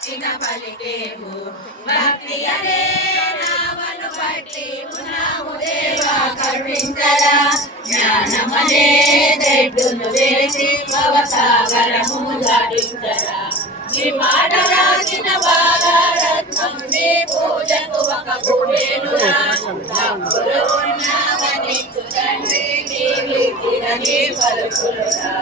వచ్చిన పలికేము భక్తి అనే నావను పట్టి ఉన్నాము దేవా కరుణించరా. జ్ఞానమనే దెడ్డును వేసి భవసాగరము దాటించరా. ఈ మాట రాసిన బాలరత్నం నీ పూజకు ఒక పూజను తప్పులు ఉన్నావని తండ్రి నీవిచ్చిరని పలుకులురా.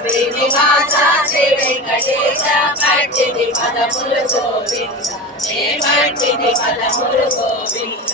శ్రీనివాస శ్రీ వెంకటేశ పట్టి పాదములు గోవింద. నే పండిది ఫలములు గోవింద?